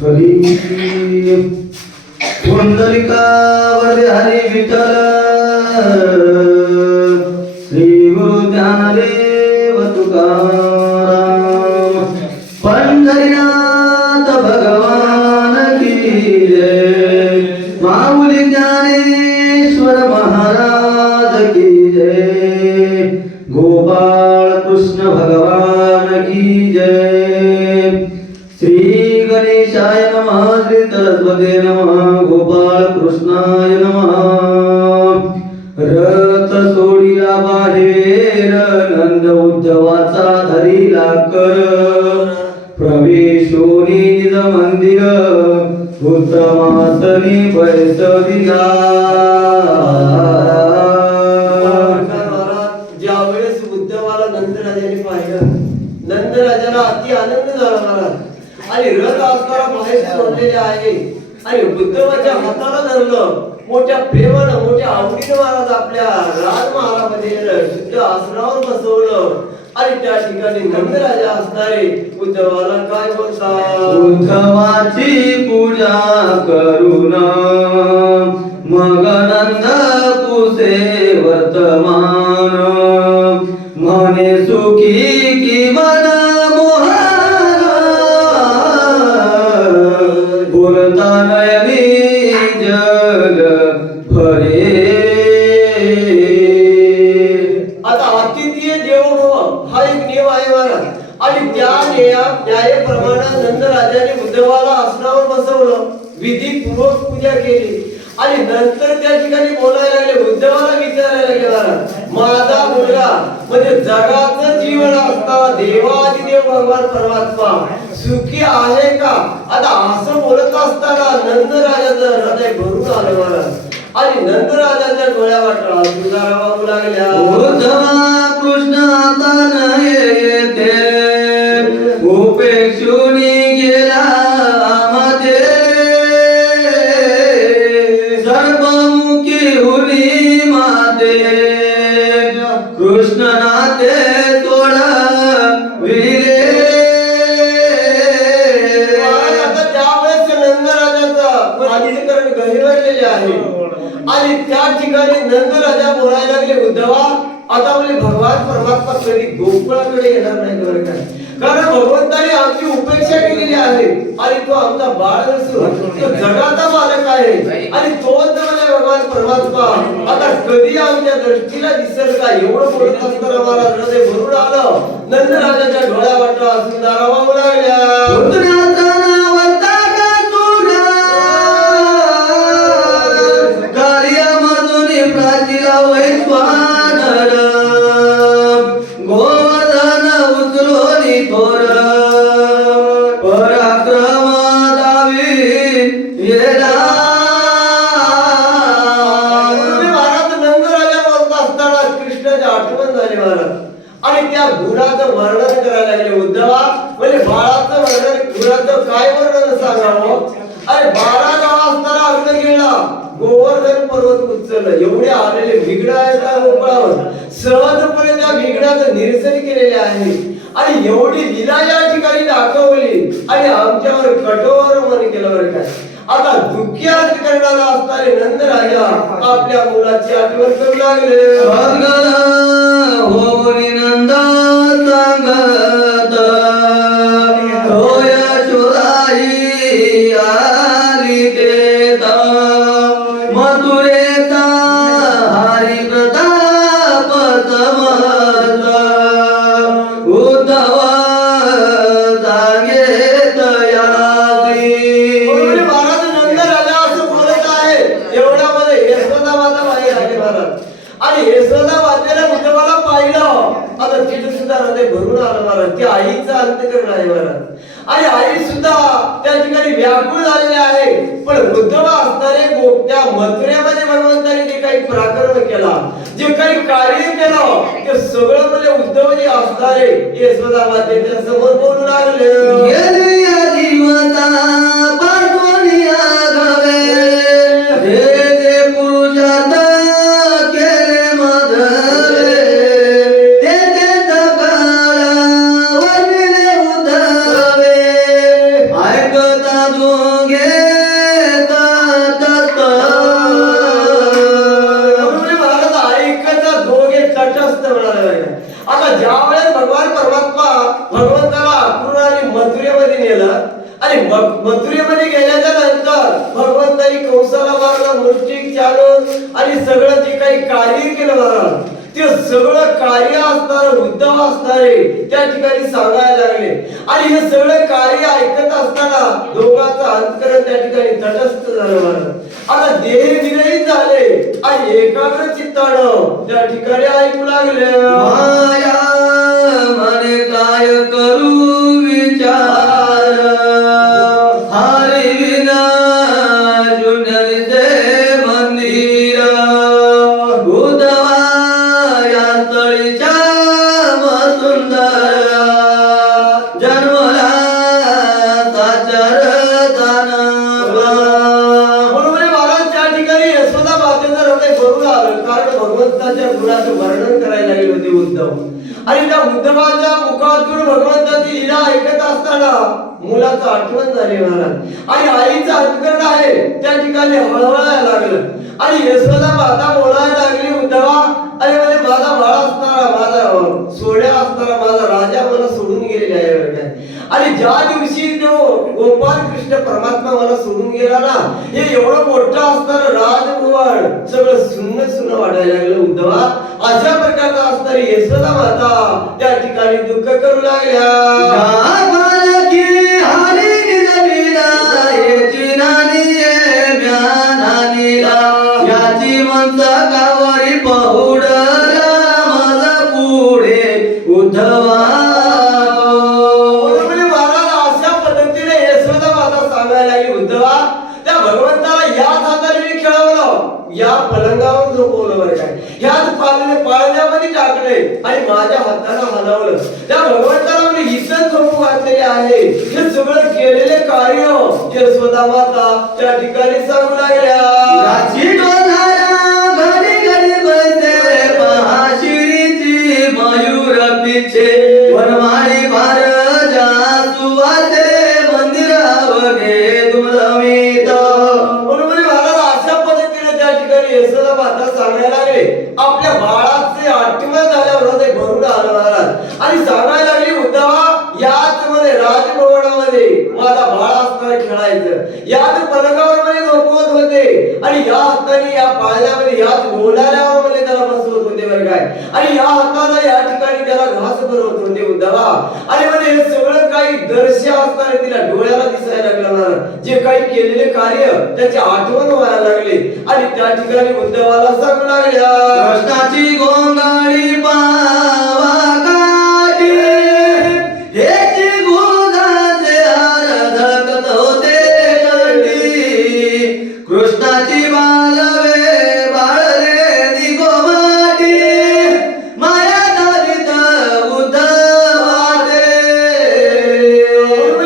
हरी पुंडलिका वरदे हरी विठ्ठल श्री गुरु ज्ञानदेव तुकाराम पंढरीनाथ भगवान की जय माऊली ज्ञानेश्वर महाराज की जय गोपाळ कृष्ण भगवान की जय श्री गणेशाय नमः श्री सरस्वती नमः गोपाळ कृष्णाय नमः रथ सोडिया बाहेर नंद उद्धवाचा धरिला कर प्रवेशोनी निज मंदिर उत्तमासनी बैसविला ज्यावेळेस उद्धवाला नंदराजाने पाहिलं नंदराजाला अति आनंद झाला महाराज आणि रथ असताना बाहेर सोडलेले आहे आणि उद्धवाच्या हाताला धरलं मोठ्या प्रेमानं मोठ्या आवडीनं महाराज आपल्या राजमहालामध्ये शुद्ध आसनावर बसवलं आणि त्या ठिकाणी नंदराजा असणारे उद्धवाला काय बोलतात उद्धवाची पूजा करून मग नंद पुसे वर्तमान म्हणे सुखी की मन मोहन बोलता नयनी जल भरे आता अतिथी देवो भव हा एक नियम आहे महाराज आणि त्या न्यायाप्रमाणे नंदराजाने उद्धवाला आसनावर बसवलं विधीपूर्वक पूजा केली आणि नंतर त्या ठिकाणी बोलायला लागले उद्धवाला विचारायला लागले महाराज माझा मुलगा म्हणजे जगाचं जीवन असता देवादिदेव भगवान परमात्मा सुखी आहे का आता असं बोलत असताना नंदराजाचं हृदय भरून आलं महाराज आणि नंदराजाच्या डोळ्यावाटला अश्रुधारा वाहू लागल्या उद्धवा कृष्ण आता नाही येते उपेक्षुनी गेला आमध्ये सर्वमुखी हुनी माते कृष्ण नाते तोडा विरे आता त्यावेळेस नंदराजाचं अधिकरण गहिवरलेले आहे आणि त्या ठिकाणी नंदराजा बोलायला लागले उद्धवा आता म्हणजे भगवान परमात्मा कधी गोकुळाकडे येणार नाही बरं काय कारण भगवंताने आमची उपेक्षा केलेली आहे आणि तो आमचा बाळ नसून तो जगाचा मालक आहे आणि तोच म्हणजे भगवान परमात्मा आता कधी आमच्या दृष्टीला दिसेल का एवढं बोलत असताना मला हृदय भरून आलं नंदराजाच्या डोळ्यावाटला सुंदरा वाहू लागल्या गोवर्धन उचलोनी थोर पराक्रम दावी येला महाराज नंदराजा बोलत असताना कृष्णाची आठवण झाली महाराज आणि त्या गुणाचं वर्णन करायला लागले उद्धवा म्हणजे बाळाचं वर्णन गुणाचं काय वर्णन सांगावं अरे 12 गाव असताना अर्थ गेला गोवर्धन पर्वत उचललं एवढे आलेले विघ्न आहेत त्या गोकुळावर सहजपणे त्या विघ्नाचं निरसन केलेले आहे आणि एवढी लीला या ठिकाणी दाखवली आणि आमच्यावर कठोर मन केलं बरं काय आता दुःखी करणारा असणारे नंदराजा आपल्या मुलाची आठवण करू लागले होनी नंदा सांगत होय चोराई आली देता मथुरेचा हरी प्रताप समज उद्धव सांगेत यासी महाराज नंदराजा असं बोलत आहे एवढ्यामध्ये यशोदा माता बाई आली महाराज आणि यशोदा मातेला उद्धवाला पाहिलं आता तिथे सुद्धा हृदय भरून आलं महाराज ती आईचा अंतःकरण आहे महाराज आणि आई सुद्धा त्या ठिकाणी व्याकुळ झालेली आहे पण उद्धव असणारे त्या मथुरेमध्ये भगवंताने जे काही पराक्रम केला जे काही कार्य केलं ते सगळं म्हणजे उद्धव जे असणारे यशोदा मातेच्या समोर बोलू लागले गेली दिवसा पाठवणी आघावे हे जे पुरुषार्थ केले मधवे ते सकाळ वडिले उधवे ऐकता दोघे तटस्थ. म्हणून महाराज ऐकता दोघे तटस्थ म्हणाले. आता ज्या वेळेस भगवान परमात्मा भगवंताला अक्रूर आणि मथुरेमध्ये नेलं आणि मथुरेमध्ये गेल्याच्या नंतर भगवंतानी कंसाला मारलं, मुष्टिक चालून आणि सगळं जे काही कार्य केलं महाराज ते सगळं कार्य असणार उद्धव असणारे त्या ठिकाणी सांगायला लागले. आणि हे सगळं कार्य ऐकत असताना दोघांचं अंतकरण त्या ठिकाणी तटस्थ झालं महाराज. आता देह विरहित झाले आणि एकाग्र चित्तानं त्या ठिकाणी ऐकू लागले. माया मने काय करू विचार, हरी विना शून्य दिसे मंदिर. उद्धवा या स्थळीच्या सुंदर, जन्मला साचर दानव. म्हणून महाराज त्या ठिकाणी यशोदा मातेचं हृदय भरून आलं, कारण भगवंताच्या गुणाचं वर्णन करायला लागले होते उद्धव. आणि त्या उद्धवाच्या मुखातून भगवंताची लीला ऐकत असताना मुलाचं आठवण झाली महाराज. आणि आईचं अंतकरण आहे त्या ठिकाणी हळहळायला लागलं. आणि यशोदा माता बोलायला लागली, उद्धवा अरे म्हणजे माझा बाळ असणारा, माझा सोड्या असणारा, माझा राजा मला सोडून गेलेला आहे बरं काय. आणि ज्या दिवशी तो गोपाल कृष्ण परमात्मा मला सोडून गेला ना, हे एवढं मोठं असणारं राजभुवन सगळं सुन्न सुन्न वाटायला लागलं उद्धवा. अशा प्रकारचा असणारी यशोदा माता त्या ठिकाणी दुःख करू लागल्या. याची म्हणता कावरी पहुडला माझा पुढे उद्धवा. अशा पद्धतीने यशोदा माता सांगायला लागली, उद्धवा त्या भगवंताला याच हाताने मी खेळवलं, या पलंगावर झोपवलं बरं काय, ह्याच पाळण्यामध्ये टाकले आणि माझ्या हाताने हलवलं. त्या भगवंताला मी इथं झोपू घातलेले आहे. हे सगळं केलेले कार्य यशोदा माता त्या ठिकाणी सांगू लागल्या. घडी घडी बसते पहा शिरीची मयूर पिछे, वनमाळी भार जासू वाटे मंदिरावगे दुमदमीत. म्हणून महाराज अशा पद्धतीने त्या ठिकाणी यशोदा माता सांगायला लागले. आपल्या बाळाचे आठवण झाल्यावर हृदय भरून आलं महाराज. आणि सांगायला लागली, उद्धवा याच मध्ये राजभवनामध्ये माझा बाळ असताना खेळायचं, याच पलंगावर मध्ये झोपवत होते आणि या हाताने या पाळण्यामध्ये याच गोलाल्यावर मध्ये त्याला बसवत होते बरं काय. आणि या हाताने या ठिकाणी त्याला घास भरवत होते उद्धवा. आणि म्हणजे हे सगळं काही दर्श्य असताना तिला डोळ्याला दिसायला लागलं, जे काही केलेले कार्य त्याची आठवण व्हायला लागली. आणि त्या ठिकाणी उद्धवाला सांगू लागल्या, कृष्णाची गोंगाळी पावा काठी, हेची गुजाचे हार धकत होते कंठी. कृष्णाची बालवे बाळले दिगोमाटी, माया दावित उद्धवाते.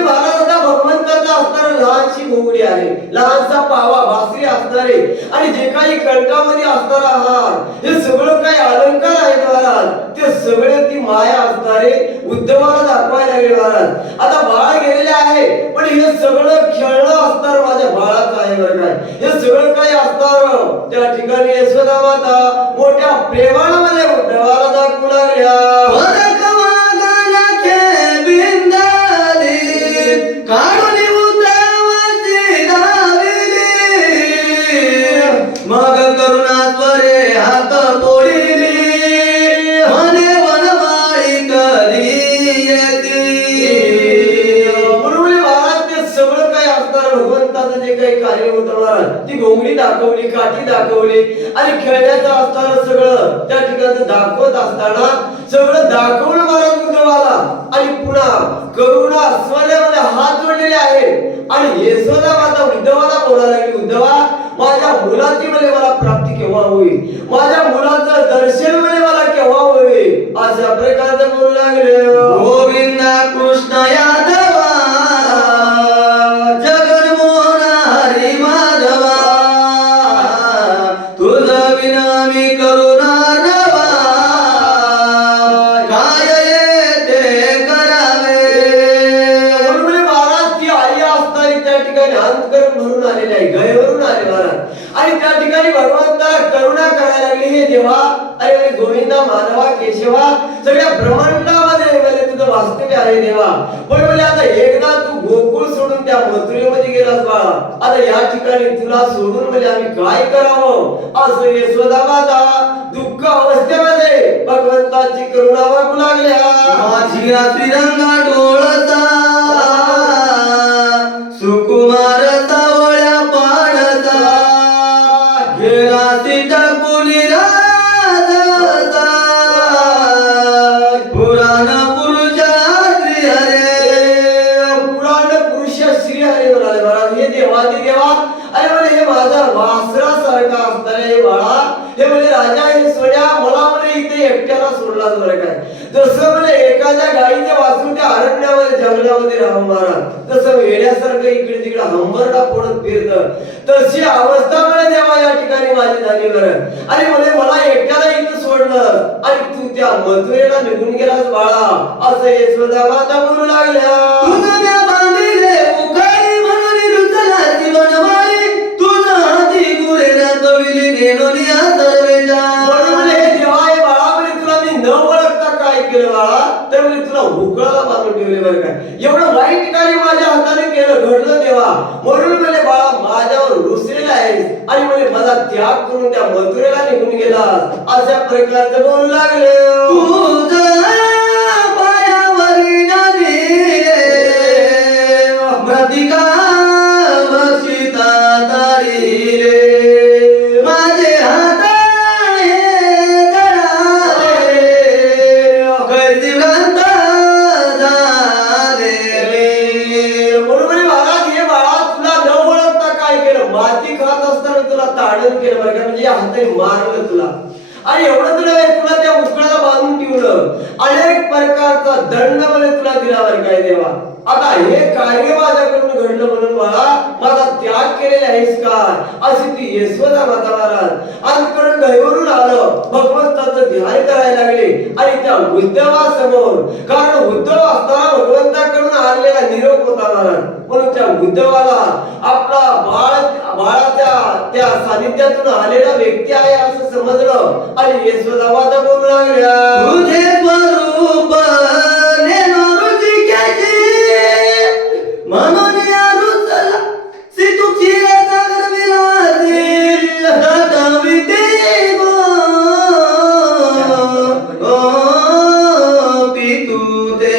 महाराजांना भगवंताचा असणारा लहानशी घोंगडी आहे, लहानसा पावा बासरी असणारे आणि जे काही कंठामध्ये असणारा हार, हे सगळं काही अलंकार आहेत महाराज. ते सगळे ती माया असणारे उद्धवाला दाखवायला लागले महाराज. आता बाळ गेलेले आहे पण हे सगळं खेळणं असणार माझ्या बाळाचं आहे बरं काय. हे सगळं काही असणार त्या ठिकाणी यशोदा माता मोठ्या प्रेमाने मला उद्धवाला दाखवू लागल्या. काढून उद्धवाची दाविली, मग करुणास्वरे हात पोळिली, म्हणे वनमाळी कधी येती. बरोबर महाराज ते सगळं काही असणार भगवंताचं जे काही कार्य होतं महाराज, ती घोंगडी दाखवली, काठी दाखवली आणि खेळण्याचं असणारं सगळं त्या ठिकाणी दाखवत असताना सगळं दाखवलं महाराज उद्धवाला. आणि पुन्हा करुणा स्वरामध्ये हात जोडलेले आहेत आणि यशोदा माता उद्धवाला बोलायला लागली, उद्धवा माझ्या मुलाची मला प्राप्ती केव्हा होईल, माझ्या मुलाचं दर्शन मला केव्हा होईल, अशा प्रकारचं बोलू लागले. गोविंदा कृष्ण यादवा, जगन्मोहन हरी माधवा, तुझ विना मी करुणार नवा, काय येते करावे. महाराज ती आई ठिकाणी अंतकरण भरून आलेले आहे, गयवरून आले महाराज. आणि त्या ठिकाणी भगवंताला करुणा करायला लागली. हे देवा, अरे गोविंदा, माधवा, केशवा, सगळ्या ब्रह्मांडामध्ये म्हणजे तुझं वास्तव्य आहे देवा. पण म्हणजे आता एकदा तू गोकुळ सोडून त्या मथुरेमध्ये गेलास बाळा, आता या ठिकाणी तुला सोडून म्हणजे आम्ही काय करावं असं यशोदा माता दुःख अवस्थेमध्ये भगवंताची करुणा वागू लागल्या. माझी श्रीरंगा डोळता सुकुमार सावळ्या पाडता गेला सीता कुणी राजा पुराण पुरुष श्री हरे. पुराण पुरुष श्री हरी म्हणाले महाराज. हे देवादी देवा, अरे म्हणे हे माझा वासरासारखा असणारे हे बाळा, हे म्हणे राजा, हे सोन्या मला म्हणे इथे एकट्याला सोडलाच बरं काय. जसं म्हणे एखाद्या गाईच्या वासरू त्या अरण्यामध्ये जंगलामध्ये राहून महाराज, तसं वेड्यासारखं इकडे तिकडे हंबरडा पडत फिरतं, तशी अवस्था म्हणे देवा या ठिकाणी माझी झाली बरं. आणि म्हणे मला एकट्याला इथं सोडलं आणि तू त्या मथुरेला निघून गेलास बाळा, असं यशोदा माता बोलू लागल्या. तुझ्या बांधिले उखाई म्हणून रुचला जीवनमाळी तुझं हाती गुरे रातविली नेनोनिया सर्वेचा. म्हणे हे देवा, हे बाळा, म्हणे तुला मी न ओळखता काय केलं बाळा, तर म्हणे तुला उकळाला बांधून ठेवले बरं काय. एवढं वाईट कार्य माझ्या हाताने केलं, घडलं देवा, म्हणून म्हणे बाळा माझ्यावर रुसलेला आहेस आणि म्हणे माझा त्याग करून त्या मथुरेला निघून गेलास, अशा प्रकारचं बोलू लागले. तुझं पायावरी नदी मृतिका बक्षिता तारीले माझे हात हे जळाले कैसी भ्रांत झाले रे. म्हणून म्हणे महाराज, हे बाळा तुला न ओळखता काय केलं, माती खात असताना तुला ताडण केलं बरं का, म्हणजे या हाताने मारलं तुला. आणि एवढं तुला त्या उकळाला बांधून ठेवलं, अनेक प्रकारचा दंड म्हणे तुला दिला बरं काय देवा. आता हे कार्य माझ्याकडून घडलं म्हणून बाळा माझा त्याग केलेला आहेस काय, अशी ती यशोदा माता महाराज अंतकरण गहिवरून आलं, भगवंताचं ध्यान करायला लागले. आणि त्या उद्धवासमोर, कारण उद्धव असताना भगवंताकडून आलेला निरोप होता महाराज, म्हणून त्या उद्धवाला आपला बाळाच्या त्या सानिध्यातून आलेला व्यक्ती आहे असं समजलं. आणि यशोदा माता बोलू लागल्या. तुझे स्वरूप नेनो ऋषिकेशी म्हणून या रुचला सितू क्षीरसागर विलासी रटविते गो पितू ते.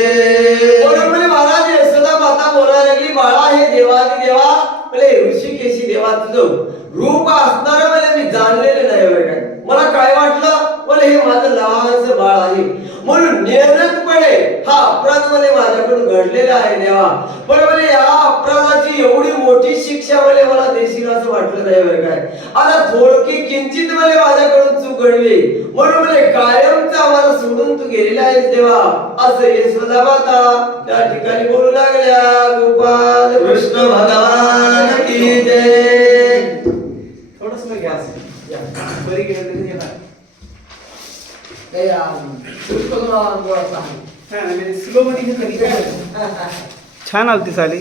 म्हणून म्हणे महाराज यशोदा माता बोलायला लागली, बाळा हे देवादी देवा, म्हणे ऋषिकेशी देवा तुझं रूप असणार म्हणे मी जाणलेलं नाही बरं काय. मला काय वाटलं, म्हणे हे माझं लहानसं बाळ आहे म्हणून नियमितपणे हा अपराध म्हणे माझ्याकडून घडलेला आहे देवा. पण म्हणे या अपराधाची एवढी मोठी शिक्षा म्हणे मला देशील असं वाटलं नाही बरं काय. आता थोडकी किंचित म्हणे माझ्याकडून चूक घडली म्हणून म्हणे कायमचं आम्हाला सोडून तू गेलेला आहेस देवा, असं यशोदा माता त्या ठिकाणी बोलू लागल्या. गोपाल कृष्ण भगवान की जय. थोडस गॅस बरी गेलं स्लो मध्ये कधी छान आलती साली.